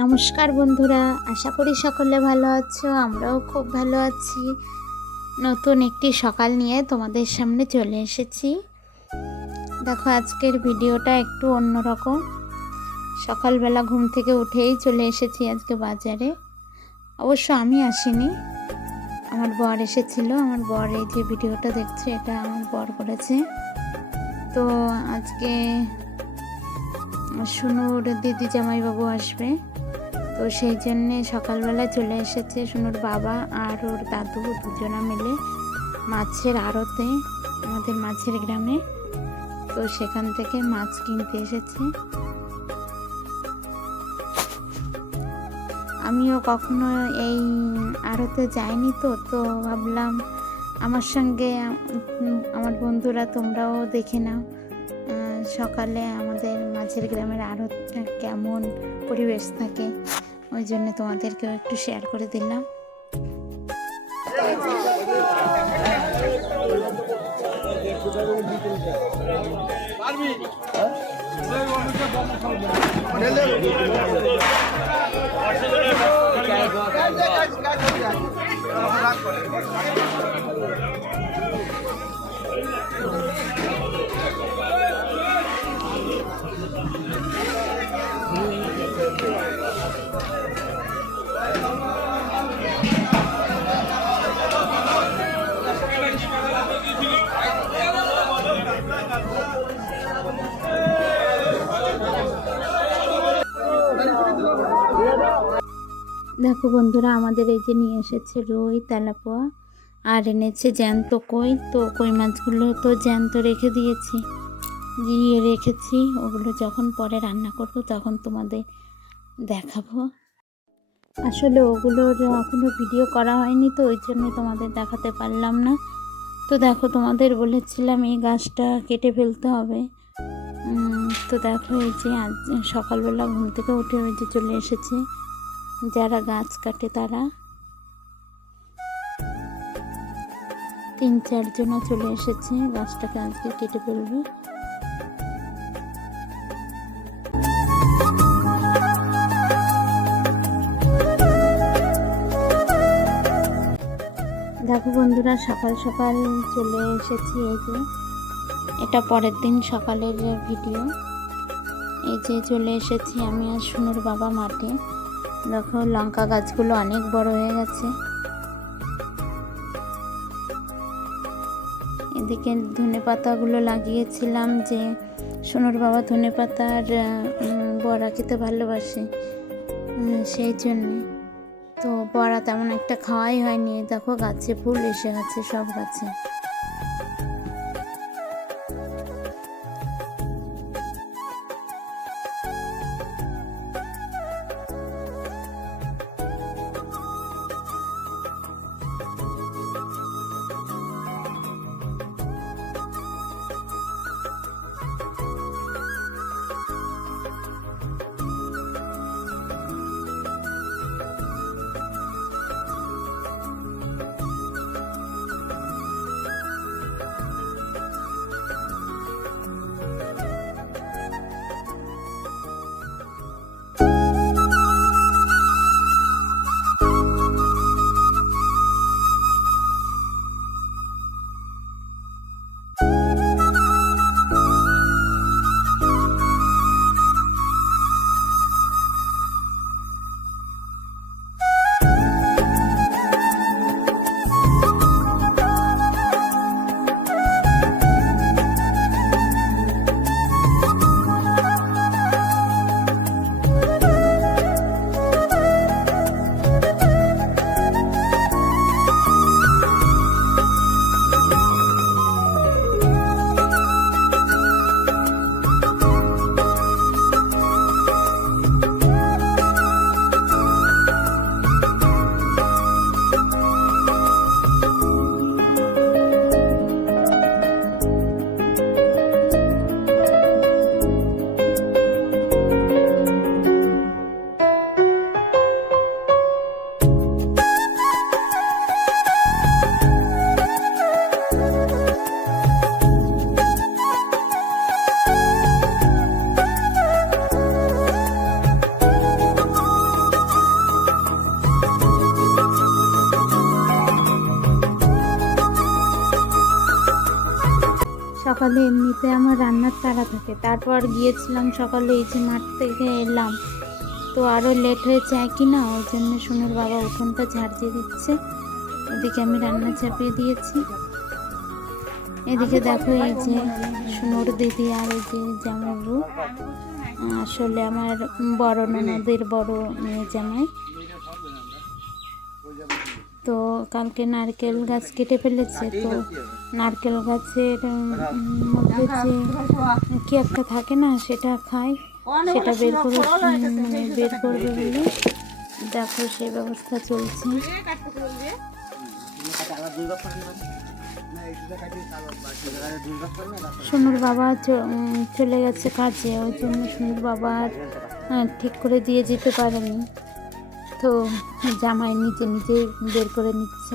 নমস্কার বন্ধুরা, আশা করি সকলে ভালো আছো। আমরাও খুব ভালো আছি। নতুন একটি সকাল নিয়ে তোমাদের সামনে চলে এসেছি। দেখো, আজকের ভিডিওটা একটু অন্যরকম। সকালবেলা ঘুম থেকে উঠেই চলে এসেছি আজকে বাজারে। অবশ্য আমি আসিনি, আমার বর এসেছিল। আমার বর, এই যে ভিডিওটা দেখছো, এটা আমার বর করেছে। তো আজকে শুনুর দিদি জামাইবাবু আসবে, তো সেই জন্যে সকালবেলা চলে এসেছে শুনুর বাবা আর ওর দাদু দুজনা মিলে মাছের আড়তে, আমাদের মাছের গ্রামে। তো সেখান থেকে মাছ কিনতে এসেছে। আমিও কখনো এই আড়তে যাইনি, তো ভাবলাম আমার সঙ্গে আমার বন্ধুরা তোমরাও দেখে নাও সকালে আমাদের মাছের গ্রামের আড়তটা কেমন পরিবেশ থাকে। ওই জন্য তোমাদেরকেও একটু শেয়ার করে দিলাম। দেখো বন্ধুরা, আমাদের এই যে নিয়ে এসেছে রুই, তেলাপোয়া, আর এনেছে জ্যান্ত কই। তো কই মাছগুলো তো জ্যান্ত রেখেছি। ওগুলো যখন পরে রান্না করব তখন তোমাদের দেখাবো। আসলে ওগুলোর এখনও ভিডিও করা হয়নি, তো ওই জন্য তোমাদের দেখাতে পারলাম না। তো দেখো, তোমাদের বলেছিলাম এই গাছটা কেটে ফেলতে হবে। তো দেখো, এই যে আজ সকালবেলা ঘুম থেকে উঠে ওই যে চলে এসেছে যারা গাছ কাটে, তারা 3-4 জন চলে এসেছে গাছটাকে আজকে কেটে ফেলবে। দেখো বন্ধুরা, সকাল সকাল চলে এসেছি। এই যে এটা পরের দিন সকালের ভিডিও। এই যে চলে এসেছি আমি আর শুনুর বাবা মাঠে। দেখো, লঙ্কা গাছগুলো অনেক বড় হয়ে গেছে। এদিকে ধনে পাতাগুলো লাগিয়েছিলাম, যে শুনুর বাবা ধনে পাতার বড়া খেতে ভালোবাসে, সেই জন্যে। তো বড়া তেমন একটা খাওয়াই হয়নি। দেখো, গাছে ফুল এসে গেছে সব গাছে। সকালে এমনিতে আমার রান্নার তাড়া থাকে, তারপর গিয়েছিলাম সকালে, এই যে মাঠ থেকে এলাম তো আরও লেট হয়ে যায় কি না, ওই জন্য সোনুর বাবা উঠোনটা ঝাড় দিয়ে দিচ্ছে। এদিকে আমি রান্না চাপিয়ে দিয়েছি। এদিকে দেখো এই যে সোনুর দিদি আর এই যে জামাইবু, আসলে আমার বড় ননদের বড় মেয়ে জামাই। তো কালকে নারকেল গাছ কেটে ফেলেছে, তো নারকেল গাছের মধ্যে যে কি একটা থাকে না, সেটা খায়, সেটা বের করে বের করবে বলে দেখো সেই ব্যবস্থা চলছে। সোনুর বাবা চলে গেছে কাজে, ওই জন্য সোনুর বাবা আর ঠিক করে দিয়ে যেতে পারেনি, তো জামাই নিজে নিজেই বের করে নিচ্ছে।